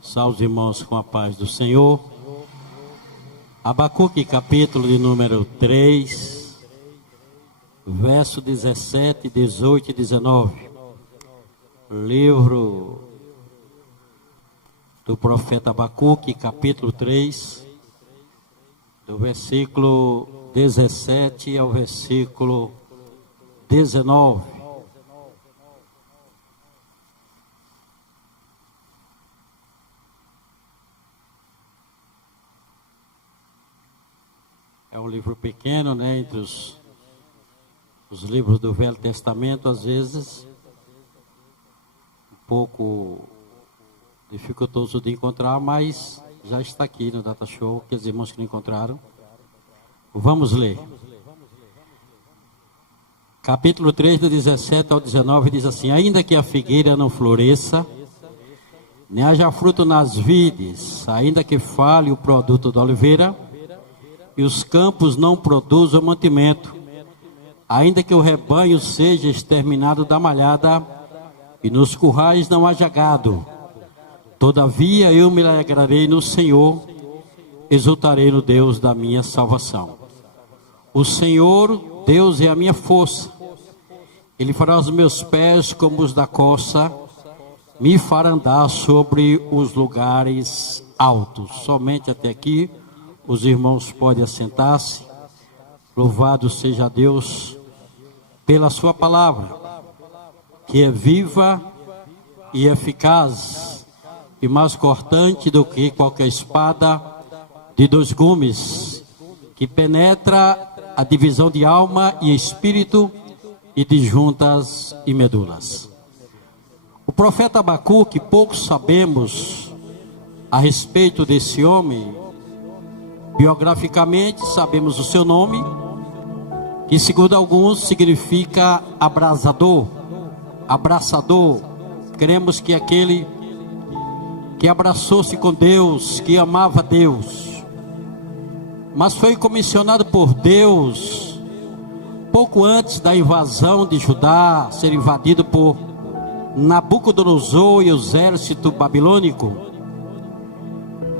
Salve os irmãos com a paz do Senhor. Abacuque, capítulo de número 3, verso 17, 18 e 19. Livro do profeta Abacuque, capítulo 3, do versículo 17 ao versículo 19. É um livro pequeno, né? Entre os livros do Velho Testamento, às vezes, um pouco dificultoso de encontrar, mas já está aqui no Data Show, aqueles irmãos que não encontraram. Vamos ler. Capítulo 3, do 17 ao 19, diz assim: ainda que a figueira não floresça, nem haja fruto nas vides, ainda que fale o produto da oliveira, e os campos não produzam mantimento, ainda que o rebanho seja exterminado da malhada, e nos currais não haja gado, todavia eu me alegrarei no Senhor, exultarei no Deus da minha salvação. O Senhor, Deus, é a minha força, Ele fará os meus pés como os da coça, me fará andar sobre os lugares altos. Somente até aqui. Os irmãos podem assentar-se. Louvado seja Deus pela sua palavra, que é viva e eficaz, e mais cortante do que qualquer espada de dois gumes, que penetra a divisão de alma e espírito, e de juntas e medulas. O profeta Abacuque, pouco sabemos a respeito desse homem. Biograficamente, sabemos o seu nome, que segundo alguns significa abrasador, abraçador. Cremos que aquele que abraçou-se com Deus, que amava Deus, mas foi comissionado por Deus pouco antes da invasão de Judá, ser invadido por Nabucodonosor e o exército babilônico.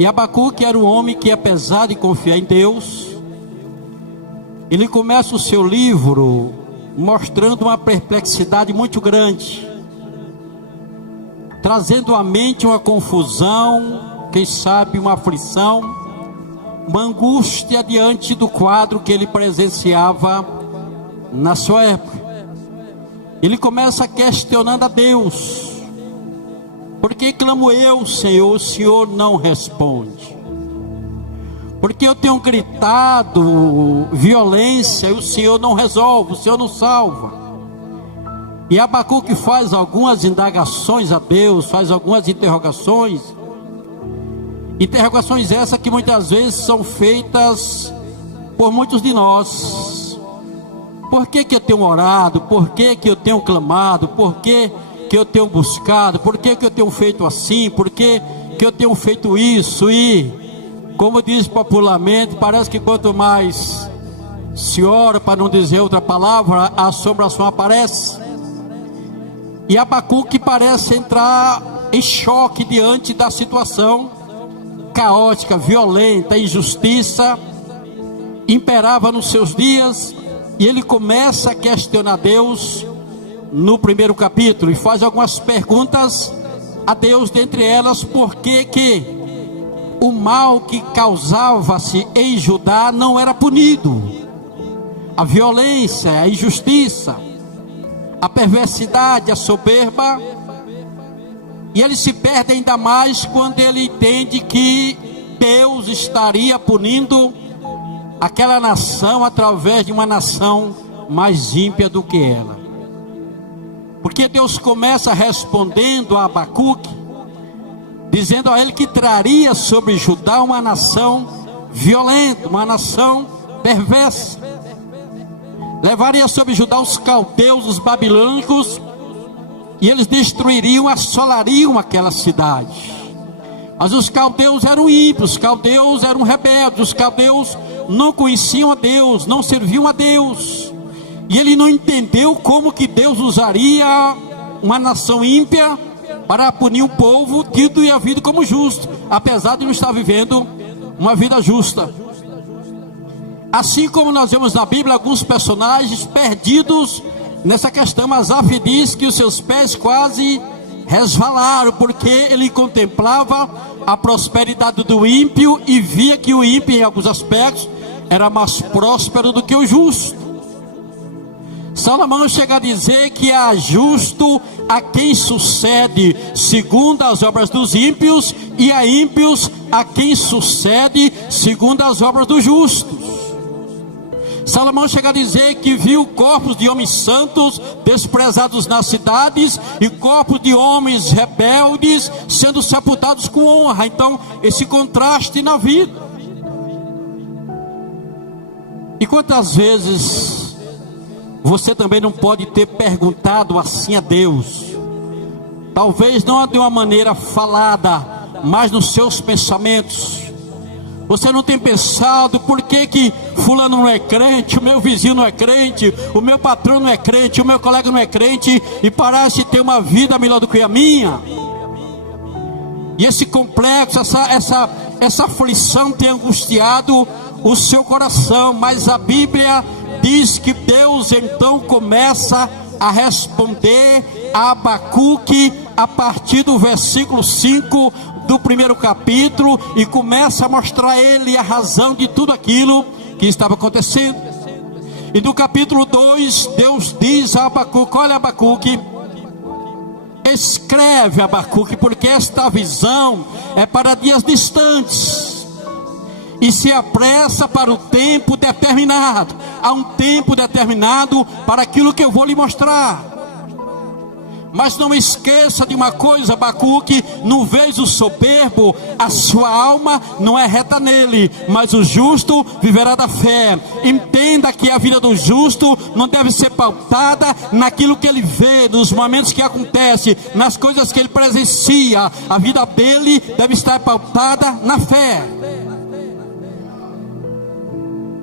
E Abacuque era um homem que, apesar de confiar em Deus, ele começa o seu livro mostrando uma perplexidade muito grande, trazendo à mente uma confusão, quem sabe uma aflição, uma angústia diante do quadro que ele presenciava na sua época. Ele começa questionando a Deus: por que clamo eu, Senhor, o Senhor não responde? Porque eu tenho gritado violência e o Senhor não resolve, o Senhor não salva. E Abacuque faz algumas indagações a Deus, faz algumas interrogações. Interrogações essas que muitas vezes são feitas por muitos de nós. Por que eu tenho orado? Por que eu tenho clamado? Por que eu tenho buscado? Por que eu tenho feito assim? Por que eu tenho feito isso? E, como diz popularmente, parece que quanto mais se ora, para não dizer outra palavra, a assombração aparece. E Abacuque parece entrar em choque diante da situação caótica, violenta, injustiça imperava nos seus dias, e ele começa a questionar Deus no primeiro capítulo, e faz algumas perguntas a Deus, dentre elas: por que o mal que causava-se em Judá não era punido? A violência, a injustiça, a perversidade, a soberba. E ele se perde ainda mais quando ele entende que Deus estaria punindo aquela nação através de uma nação mais ímpia do que ela. Porque Deus começa respondendo a Abacuque, dizendo a ele que traria sobre Judá uma nação violenta, uma nação perversa. Levaria sobre Judá os caldeus, os babilônicos, e eles destruiriam, assolariam aquela cidade. Mas os caldeus eram ímpios, os caldeus eram rebeldes, os caldeus não conheciam a Deus, não serviam a Deus. E ele não entendeu como que Deus usaria uma nação ímpia para punir um povo tido e havido como justo, apesar de não estar vivendo uma vida justa. Assim como nós vemos na Bíblia alguns personagens perdidos nessa questão, Asaf diz que os seus pés quase resvalaram, porque ele contemplava a prosperidade do ímpio e via que o ímpio, em alguns aspectos, era mais próspero do que o justo. Salomão chega a dizer que há justo a quem sucede segundo as obras dos ímpios, e há ímpios a quem sucede segundo as obras dos justos. Salomão chega a dizer que viu corpos de homens santos desprezados nas cidades e corpos de homens rebeldes sendo sepultados com honra. Então, esse contraste na vida. E quantas vezes você também não pode ter perguntado assim a Deus? Talvez não de uma maneira falada, mas nos seus pensamentos. Você não tem pensado por que fulano não é crente, o meu vizinho não é crente, o meu patrão não é crente, o meu colega não é crente e parece ter uma vida melhor do que a minha? E esse complexo, essa aflição tem angustiado o seu coração, mas a Bíblia diz que Deus então começa a responder a Abacuque a partir do versículo 5 do primeiro capítulo, e começa a mostrar a ele a razão de tudo aquilo que estava acontecendo. E no capítulo 2, Deus diz a Abacuque: olha, Abacuque, escreve, Abacuque, porque esta visão é para dias distantes, e se apressa para o tempo determinado. Há um tempo determinado para aquilo que eu vou lhe mostrar. Mas não esqueça de uma coisa, Abacuque: não veja o soberbo, a sua alma não é reta nele, mas o justo viverá da fé. Entenda que a vida do justo não deve ser pautada naquilo que ele vê, nos momentos que acontece, nas coisas que ele presencia. A vida dele deve estar pautada na fé,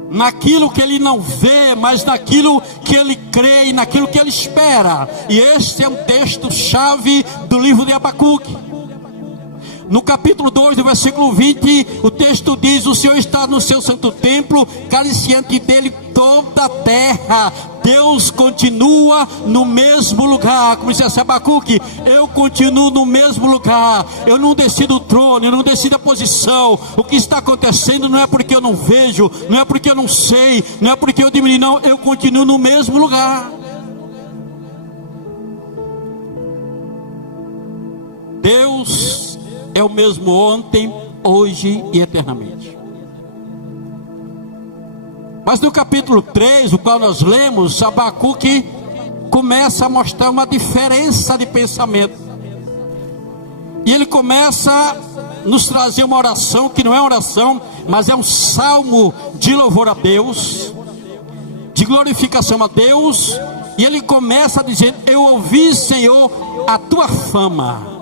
naquilo que ele não vê, mas naquilo que ele crê e naquilo que ele espera. E este é um texto-chave do livro de Abacuque. No capítulo 2, do versículo 20, o texto diz: o Senhor está no seu santo templo, caliciante dele toda a terra. Deus continua no mesmo lugar. Como disse Abacuque: eu continuo no mesmo lugar, eu não desci do trono, eu não desci da posição. O que está acontecendo não é porque eu não vejo, não é porque eu não sei, não é porque eu diminui, não, eu continuo no mesmo lugar. Deus é o mesmo ontem, hoje e eternamente. Mas no capítulo 3, o qual nós lemos, Abacuque começa a mostrar uma diferença de pensamento. E ele começa a nos trazer uma oração que não é oração, mas é um salmo de louvor a Deus, de glorificação a Deus. E ele começa a dizer: eu ouvi, Senhor, a tua fama.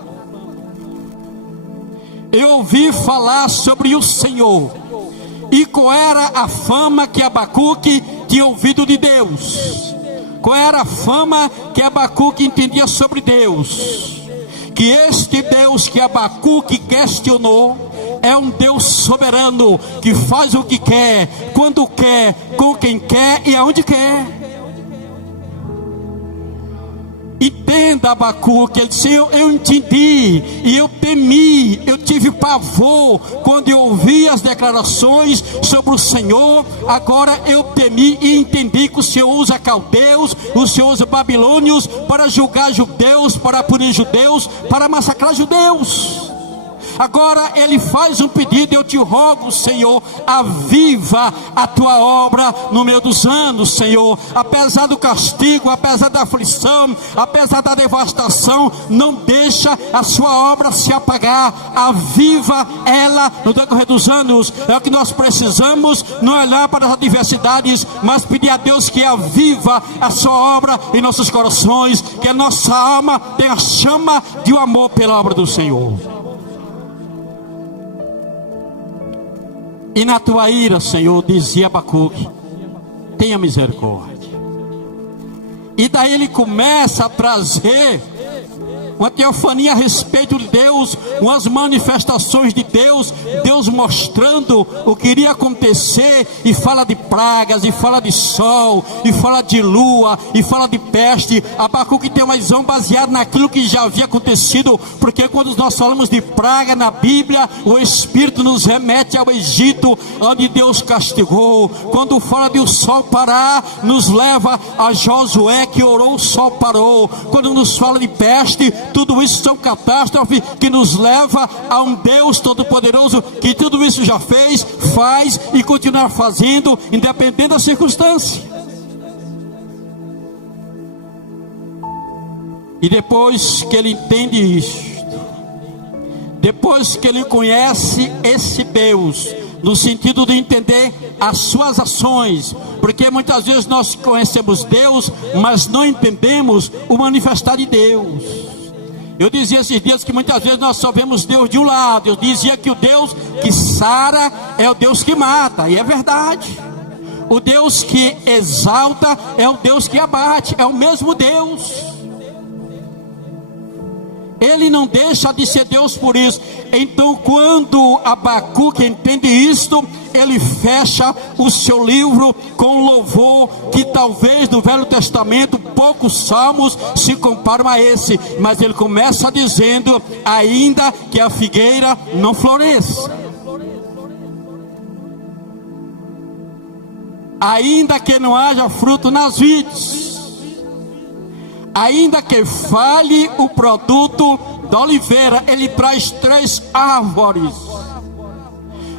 Eu ouvi falar sobre o Senhor. E qual era a fama que Abacuque tinha ouvido de Deus? Qual era a fama que Abacuque entendia sobre Deus? Que este Deus que Abacuque questionou é um Deus soberano, que faz o que quer, quando quer, com quem quer e aonde quer. Entenda, Abacuque, ele disse: eu entendi e eu temi, eu tive pavor quando eu ouvi as declarações sobre o Senhor. Agora eu temi e entendi que o Senhor usa caldeus, o Senhor usa babilônios para julgar judeus, para punir judeus, para massacrar judeus. Agora ele faz um pedido: eu te rogo, Senhor, aviva a tua obra no meio dos anos, Senhor. Apesar do castigo, apesar da aflição, apesar da devastação, não deixa a sua obra se apagar. Aviva ela no decorrer dos anos. É o que nós precisamos, não olhar para as adversidades, mas pedir a Deus que aviva a sua obra em nossos corações, que a nossa alma tenha a chama de um amor pela obra do Senhor. E na tua ira, Senhor, dizia Abacuque, tenha misericórdia. E daí ele começa a trazer uma teofania a respeito de Deus, umas manifestações de Deus, Deus mostrando o que iria acontecer, e fala de pragas, e fala de sol, e fala de lua, e fala de peste. Abacuque tem uma visão baseada naquilo que já havia acontecido, porque quando nós falamos de praga na Bíblia, o Espírito nos remete ao Egito, onde Deus castigou. Quando fala de o sol parar, nos leva a Josué, que orou, o sol parou. Quando nos fala de peste, tudo isso são catástrofes que nos leva a um Deus todo-poderoso, que tudo isso já fez, faz e continuará fazendo, independente da circunstância. E depois que ele entende isto, depois que ele conhece esse Deus, no sentido de entender as suas ações, porque muitas vezes nós conhecemos Deus, mas não entendemos o manifestar de Deus. Eu dizia esses dias que muitas vezes nós só vemos Deus de um lado. Eu dizia que o Deus que sara é o Deus que mata, e é verdade. O Deus que exalta é o Deus que abate, é o mesmo Deus. Ele não deixa de ser Deus por isso. Então, quando Abacuque entende isto, ele fecha o seu livro com um louvor que talvez no Velho Testamento poucos salmos se comparam a esse. Mas ele começa dizendo: ainda que a figueira não floresça, ainda que não haja fruto nas vides, ainda que falhe o produto da oliveira. Ele traz 3 árvores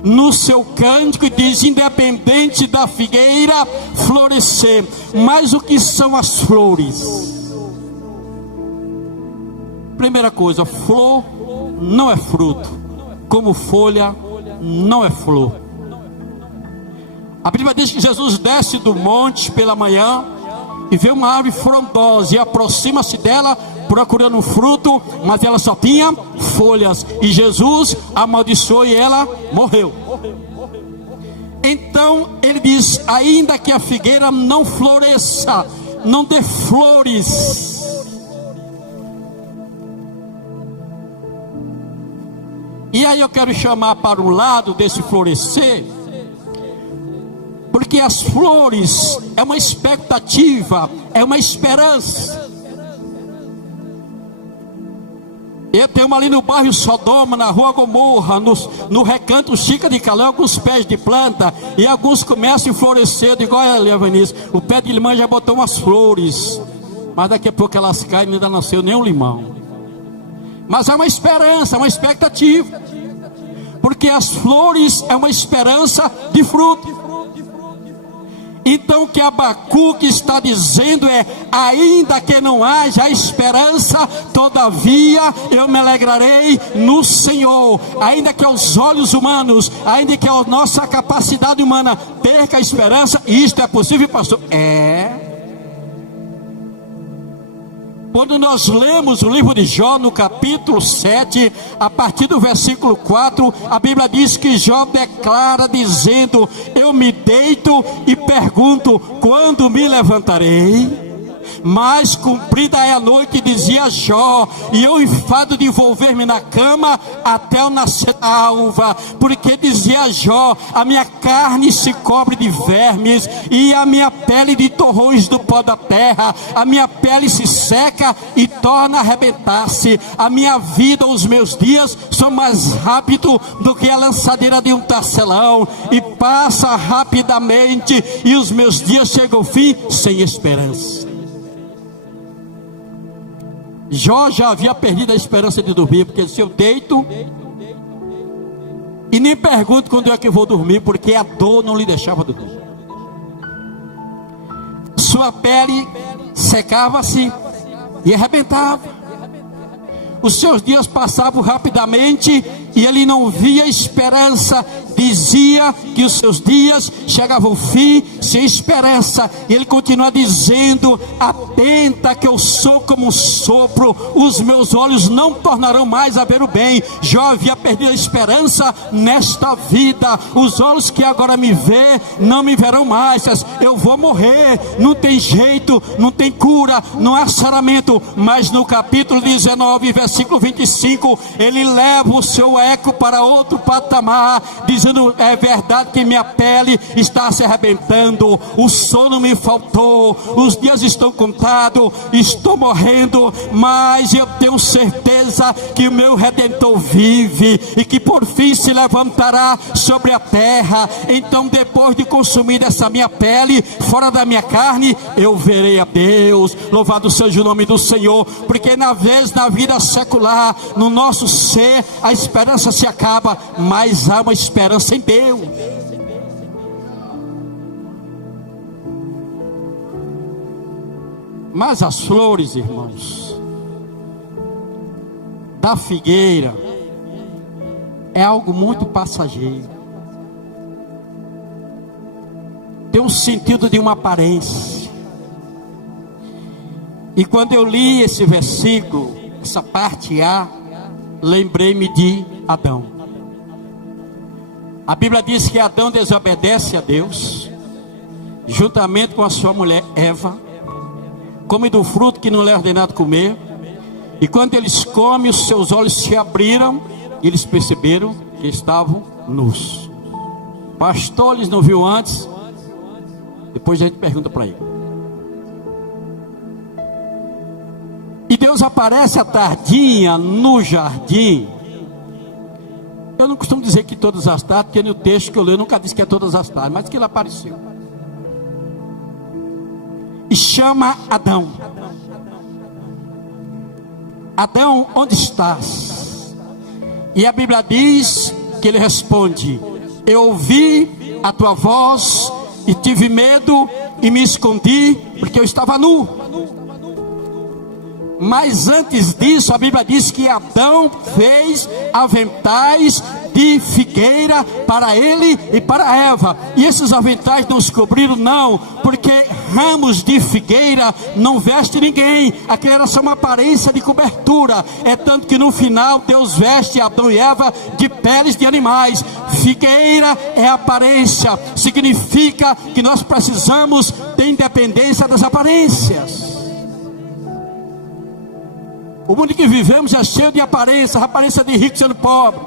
no seu cântico e diz: independente da figueira florescer. Mas o que são as flores? Primeira coisa, flor não é fruto, como folha não é flor. A Bíblia diz que Jesus desce do monte pela manhã e vê uma árvore frondosa e aproxima-se dela procurando um fruto, mas ela só tinha folhas, e Jesus amaldiçoou e ela morreu. Então ele diz: ainda que a figueira não floresça, não dê flores, e aí eu quero chamar para o lado desse florescer, porque as flores é uma expectativa, é uma esperança. Eu tenho uma ali no bairro Sodoma, na rua Gomorra, no recanto Chica de Calé, alguns pés de planta, e alguns começam a florescer. Igual ali, a Vinícius, o pé de limão já botou umas flores, mas daqui a pouco elas caem e ainda não nasceu nem um limão. Mas há uma esperança, uma expectativa, porque as flores é uma esperança de fruto. Então o que Abacuque está dizendo é: ainda que não haja esperança, todavia eu me alegrarei no Senhor. Ainda que aos olhos humanos, ainda que a nossa capacidade humana perca a esperança, e isto é possível, pastor? Quando nós lemos o livro de Jó, no capítulo 7, a partir do versículo 4, a Bíblia diz que Jó declara dizendo: eu me deito e pergunto, quando me levantarei? Mas cumprida é a noite, dizia Jó, e eu enfado de envolver-me na cama até o nascer da alva. Porque dizia Jó: a minha carne se cobre de vermes, e a minha pele de torrões do pó da terra. A minha pele se seca e torna a arrebentar-se. A minha vida, os meus dias são mais rápido do que a lançadeira de um tecelão, e passa rapidamente, e os meus dias chegam ao fim sem esperança. Jó já havia perdido a esperança de dormir, porque se eu deito e nem pergunto quando é que eu vou dormir, porque a dor não lhe deixava dormir. Sua pele secava-se e arrebentava. Os seus dias passavam rapidamente e ele não via esperança dizia que os seus dias chegavam ao fim sem esperança. E ele continua dizendo: atenta que eu sou como um sopro, os meus olhos não tornarão mais a ver o bem. Jó havia perdido a esperança nesta vida. Os olhos que agora me vê não me verão mais. Eu vou morrer, não tem jeito, não tem cura, não há saramento. Mas no capítulo 19, versículo 25, ele leva o seu eco para outro patamar, dizendo: é verdade que minha pele está se arrebentando, o sono me faltou, os dias estão contados, estou morrendo, mas eu tenho certeza que o meu Redentor vive e que por fim se levantará sobre a terra. Então, depois de consumir essa minha pele, fora da minha carne, eu verei a Deus. Louvado seja o nome do Senhor, porque na vida secular, no nosso ser, a esperança se acaba, mas há uma esperança em Deus. Mas as flores, irmãos, da figueira é algo muito passageiro. Tem um sentido de uma aparência. E quando eu li esse versículo, essa parte A, lembrei-me de Adão. A Bíblia diz que Adão desobedece a Deus, juntamente com a sua mulher Eva, come do fruto que não lhe é ordenado comer. E quando eles comem, os seus olhos se abriram e eles perceberam que estavam nus. Pastor, eles não viu antes? Depois a gente pergunta para ele. E Deus aparece à tardinha no jardim. Eu não costumo dizer que todas as tardes, porque no texto que eu leio nunca diz que é todas as tardes, mas que ele apareceu. E chama Adão. Adão, onde estás? E a Bíblia diz que ele responde: eu ouvi a tua voz e tive medo e me escondi, porque eu estava nu. Mas antes disso, a Bíblia diz que Adão fez aventais de figueira para ele e para Eva. E esses aventais não se cobriram, não, porque ramos de figueira não veste ninguém. Aquilo era só uma aparência de cobertura. É tanto que no final Deus veste Adão e Eva de peles de animais. Figueira é aparência, significa que nós precisamos ter independência das aparências. O mundo que vivemos é cheio de aparências, aparência de rico sendo pobre,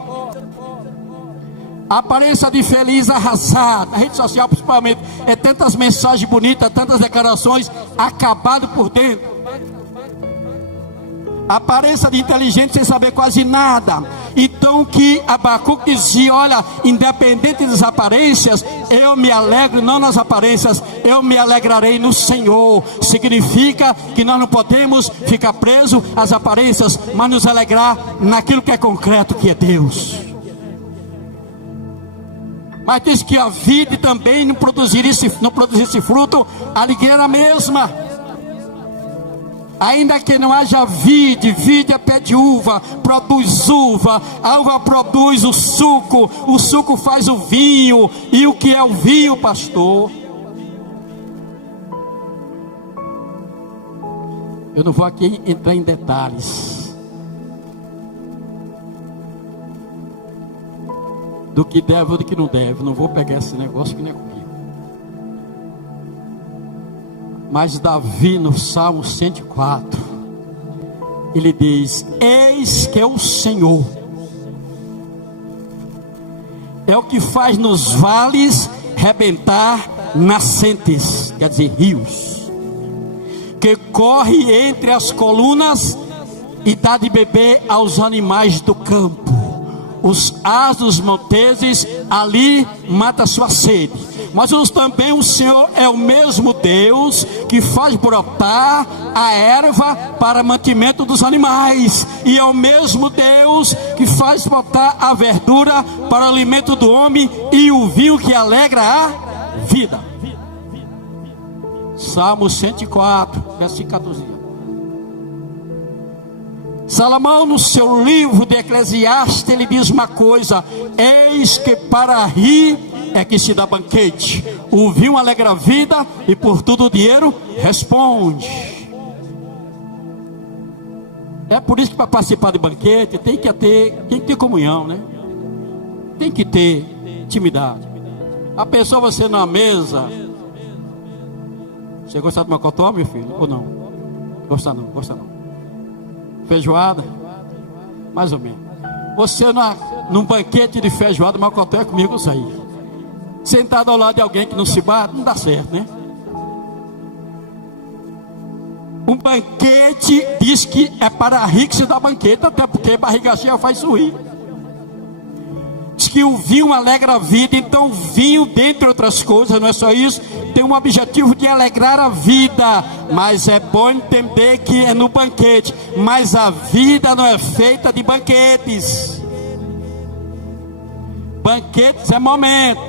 aparência de feliz arrasado. A rede social principalmente é tantas mensagens bonitas, tantas declarações, acabado por dentro. Aparência de inteligente sem saber quase nada. Então que Abacuque dizia: olha, independente das aparências, eu me alegro não nas aparências, eu me alegrarei no Senhor. Significa que nós não podemos ficar presos às aparências, mas nos alegrar naquilo que é concreto, que é Deus. Mas diz que a vide também não produzisse fruto, a ligueira era a mesma. Ainda que não haja vide, vide é pé de uva, produz uva, a uva produz o suco faz o vinho. E o que é o vinho, pastor? Eu não vou aqui entrar em detalhes do que deve ou do que não deve. Não vou pegar esse negócio que não é comigo. Mas Davi, no Salmo 104, ele diz: eis que é o Senhor, é o que faz nos vales rebentar nascentes, quer dizer, rios, que corre entre as colunas e dá de beber aos animais do campo. Os asnos monteses ali mata sua sede. Mas também o Senhor é o mesmo Deus que faz brotar a erva para mantimento dos animais, e é o mesmo Deus que faz brotar a verdura para o alimento do homem, e o vinho que alegra a vida. Salmo 104, versículo 14. Salomão, no seu livro de Eclesiastes, ele diz uma coisa: eis que para rir é que se dá banquete, o vinho alegra a vida e por tudo o dinheiro responde. É por isso que para participar de banquete tem que ter comunhão, né? Tem que ter intimidade. A pessoa, você na mesa, você gosta de mocotó, meu filho? Ou não? Gosta não. Feijoada? Mais ou menos. Você num banquete de feijoada, mocotó é comigo isso aí. Sentado ao lado de alguém que não se bate, não dá certo, né? Um banquete diz que é para rir que se dá banquete, até porque barriga cheia faz sorrir. Diz que o vinho alegra a vida. Então o vinho, dentre outras coisas, não é só isso, tem um objetivo de alegrar a vida. Mas é bom entender que é no banquete. Mas a vida não é feita de banquetes. Banquetes é momento.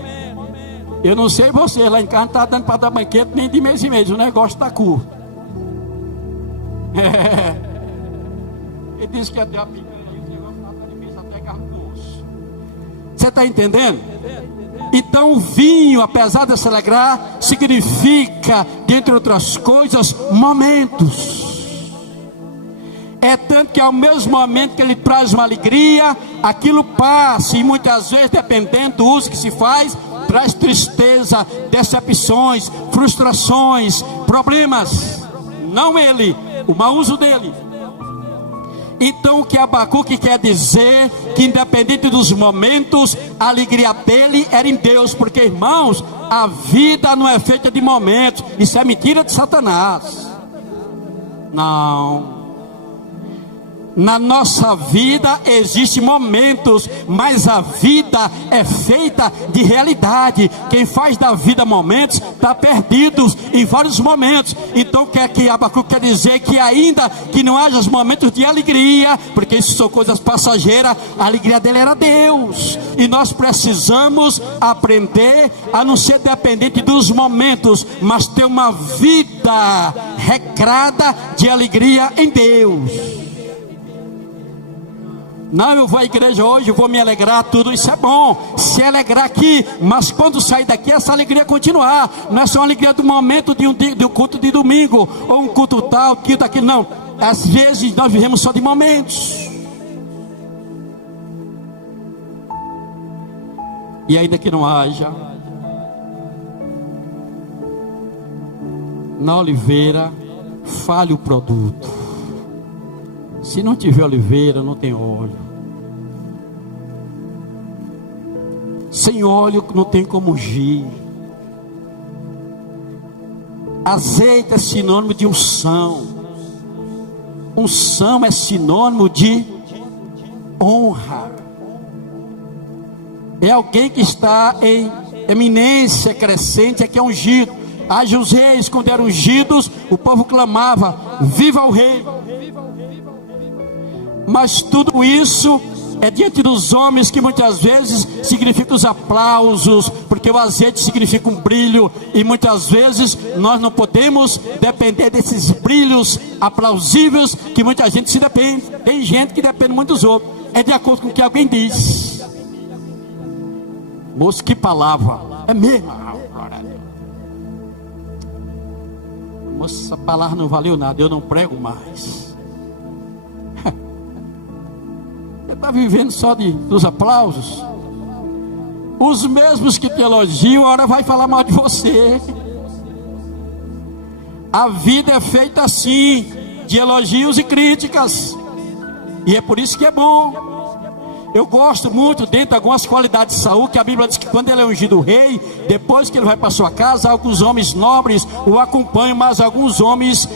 Eu não sei você, lá em casa não está dando para dar banquete nem de mês em mês, o negócio está curto. Ele disse que até a picanha, até gargoso. Você está entendendo? Então o vinho, apesar de se alegrar, significa, dentre outras coisas, momentos. É tanto que ao mesmo momento que ele traz uma alegria, aquilo passa, e muitas vezes, dependendo do uso que se faz, traz tristeza, decepções, frustrações, problemas. Não ele, o mau uso dele. Então o que Abacuque quer dizer, que independente dos momentos, a alegria dele era em Deus. Porque, irmãos, a vida não é feita de momentos. Isso é mentira de Satanás. Não. Na nossa vida existem momentos, mas a vida é feita de realidade. Quem faz da vida momentos, está perdido em vários momentos. Então o que é que Abacuque quer dizer? Que ainda que não haja os momentos de alegria, porque isso são coisas passageiras, a alegria dele era Deus. E nós precisamos aprender a não ser dependente dos momentos, mas ter uma vida regrada de alegria em Deus. Não, eu vou à igreja hoje, eu vou me alegrar, tudo isso é bom, se alegrar aqui, mas quando sair daqui, essa alegria continuar. Não é só uma alegria do momento de um culto de domingo, ou um culto tal, quinto aqui, não. Às vezes nós vivemos só de momentos. E ainda que não haja na oliveira, fale o produto. Se não tiver oliveira, não tem óleo. Sem óleo não tem como ungir. Azeite é sinônimo de unção. Unção é sinônimo de honra. É alguém que está em eminência crescente, é que é ungido. Haja os reis, quando eram ungidos, o povo clamava: viva o rei! Mas tudo isso é diante dos homens, que muitas vezes significa os aplausos, porque o azeite significa um brilho, e muitas vezes nós não podemos depender desses brilhos aplausíveis, que muita gente se depende. Tem gente que depende muito dos outros, é de acordo com o que alguém diz. Moço, que palavra, é mesmo? Moço, essa palavra não valeu nada, eu não prego mais. Está vivendo só dos aplausos. Os mesmos que te elogiam, agora vai falar mal de você. A vida é feita assim, de elogios e críticas. E é por isso que é bom. Eu gosto muito, dentro de algumas qualidades de Saul, que a Bíblia diz que quando ele é ungido rei, depois que ele vai para sua casa, alguns homens nobres o acompanham, mas alguns homens,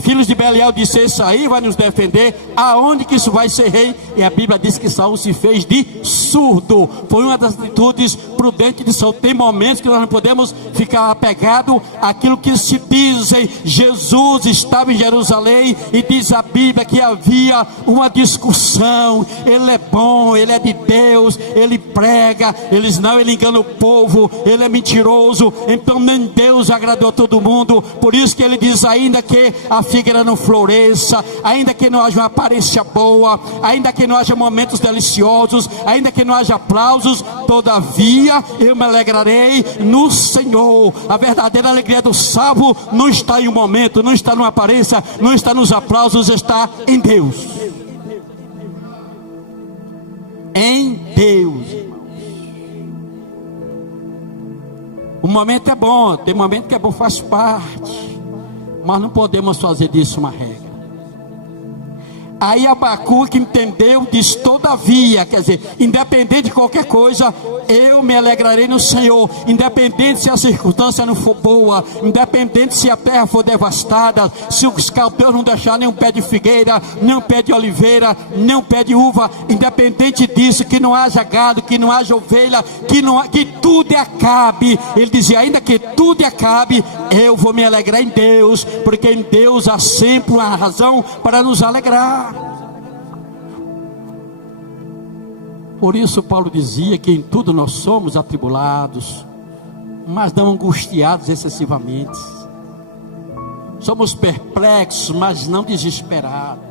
filhos de Belial, disseram: isso aí vai nos defender, aonde que isso vai ser rei? E a Bíblia diz que Saul se fez de surdo. Foi uma das atitudes prudentes de Saul. Tem momentos que nós não podemos ficar apegados àquilo que se dizem. Jesus estava em Jerusalém, e diz a Bíblia que havia uma discussão. Ele é bom, ele é de Deus, ele prega, eles não, ele engana o povo, ele é mentiroso. Então nem Deus agradou a todo mundo. Por isso que ele diz ainda que a figueira não floresça, ainda que não haja uma aparência boa, ainda que não haja momentos deliciosos, ainda que não haja aplausos, todavia eu me alegrarei no Senhor. A verdadeira alegria do salvo não está em um momento, não está numa aparência, não está nos aplausos, está em Deus. Em Deus. O momento é bom, tem momento que é bom, faz parte, mas não podemos fazer disso uma regra. Aí Abacuque entendeu, diz: todavia, quer dizer, independente de qualquer coisa, eu me alegrarei no Senhor, independente se a circunstância não for boa, independente se a terra for devastada, se os caldeus não deixar nem um pé de figueira, nem um pé de oliveira, nem um pé de uva, independente disso, que não haja gado, que não haja ovelha, que tudo acabe. Ele dizia: ainda que tudo acabe, eu vou me alegrar em Deus, porque em Deus há sempre uma razão para nos alegrar. Por isso Paulo dizia que em tudo nós somos atribulados, mas não angustiados excessivamente. Somos perplexos, mas não desesperados.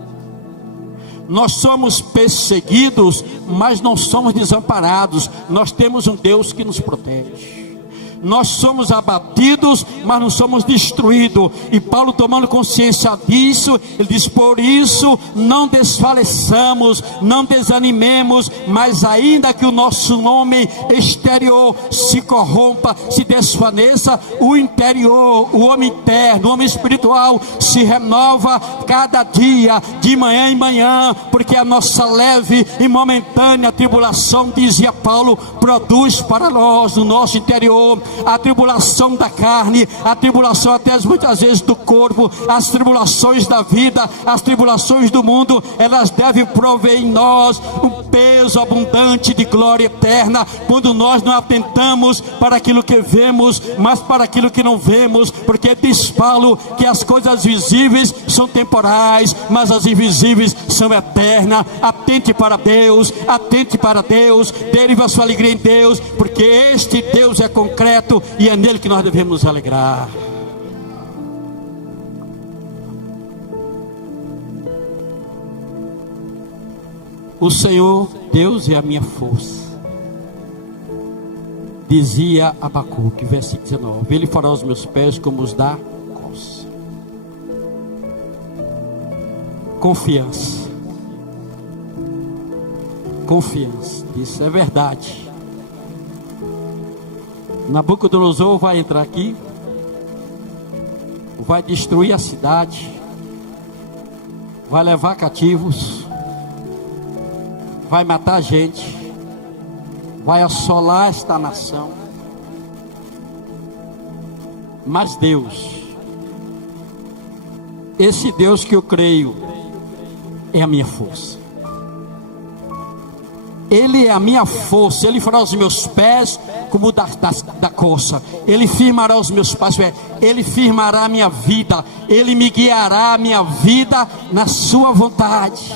Nós somos perseguidos, mas não somos desamparados. Nós temos um Deus que nos protege. Nós somos abatidos, mas não somos destruídos. E Paulo, tomando consciência disso, ele diz: por isso não desfaleçamos, não desanimemos, mas ainda que o nosso homem exterior se corrompa, se desvaneça, o interior, o homem interno, o homem espiritual se renova cada dia, de manhã em manhã, porque a nossa leve e momentânea tribulação, dizia Paulo, produz para nós, no nosso interior, a tribulação da carne, a tribulação até muitas vezes do corpo, as tribulações da vida, as tribulações do mundo, elas devem prover em nós um peso abundante de glória eterna, quando nós não atentamos para aquilo que vemos, mas para aquilo que não vemos, porque diz Paulo que as coisas visíveis são temporais, mas as invisíveis são eternas. Atente para Deus, atente para Deus, deriva a sua alegria em Deus, porque este Deus é concreto e é nele que nós devemos nos alegrar. O Senhor Deus é a minha força, dizia Abacuque, versículo 19: Ele fará os meus pés como os da coça. Confiança, confiança, isso é verdade. Nabucodonosor vai entrar aqui, vai destruir a cidade, vai levar cativos, vai matar gente, vai assolar esta nação. Mas Deus, esse Deus que eu creio, é a minha força. Ele é a minha força. Ele fará os meus pés como da coça. Ele firmará os meus pés. Ele firmará a minha vida. Ele me guiará a minha vida na sua vontade.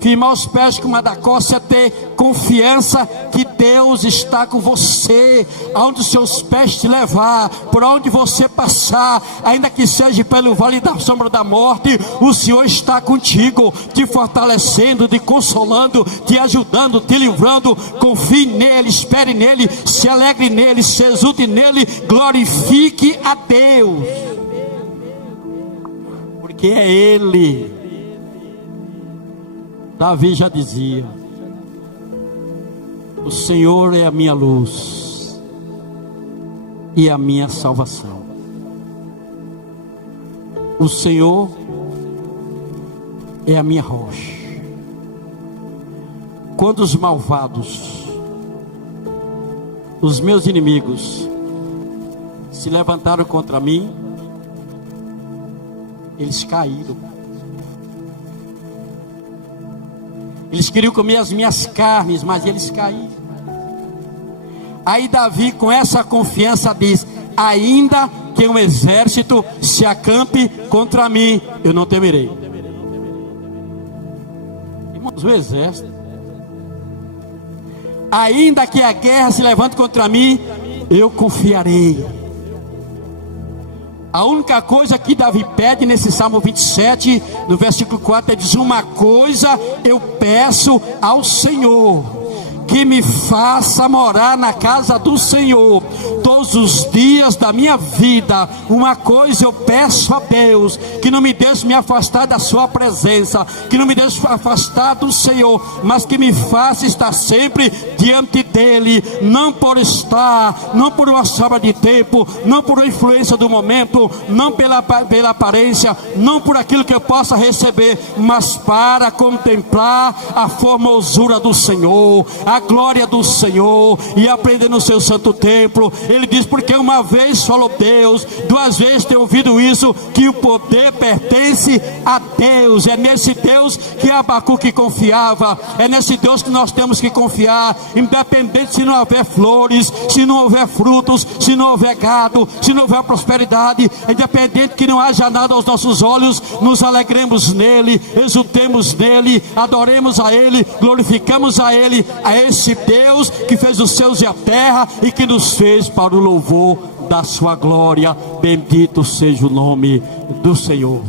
Firmar os pés como a da coça é ter confiança que Deus está com você, aonde os seus pés te levar, por onde você passar, ainda que seja pelo vale da sombra da morte, o Senhor está contigo, te fortalecendo, te consolando, te ajudando, te livrando. Confie nele, espere nele, se alegre nele, se exulte nele, glorifique a Deus, porque é Ele. Davi já dizia: o Senhor é a minha luz e a minha salvação. O Senhor é a minha rocha. Quando os malvados, os meus inimigos, se levantaram contra mim, eles caíram. Eles queriam comer as minhas carnes, mas eles caíram. Aí Davi, com essa confiança, diz: ainda que um exército se acampe contra mim, eu não temerei. Irmãos, o exército, ainda que a guerra se levante contra mim, eu confiarei. A única coisa que Davi pede nesse Salmo 27, no versículo 4, ele diz: uma coisa eu peço ao Senhor, que me faça morar na casa do Senhor todos os dias da minha vida. Uma coisa eu peço a Deus, que não me deixe me afastar da sua presença, que não me deixe afastar do Senhor, mas que me faça estar sempre diante dele, não por estar, não por uma sobra de tempo, não por uma influência do momento, não pela aparência, não por aquilo que eu possa receber, mas para contemplar a formosura do Senhor, a glória do Senhor, e aprender no seu santo templo. Ele diz: porque uma vez falou Deus, duas vezes tem ouvido isso, que o poder pertence a Deus. É nesse Deus que Abacuque confiava, é nesse Deus que nós temos que confiar, independente se não houver flores, se não houver frutos, se não houver gado, se não houver prosperidade, independente que não haja nada aos nossos olhos, nos alegremos nele, exultemos nele, adoremos a ele, glorificamos a ele, a esse Deus que fez os céus e a terra e que nos fez para o louvor da sua glória. Bendito seja o nome do Senhor.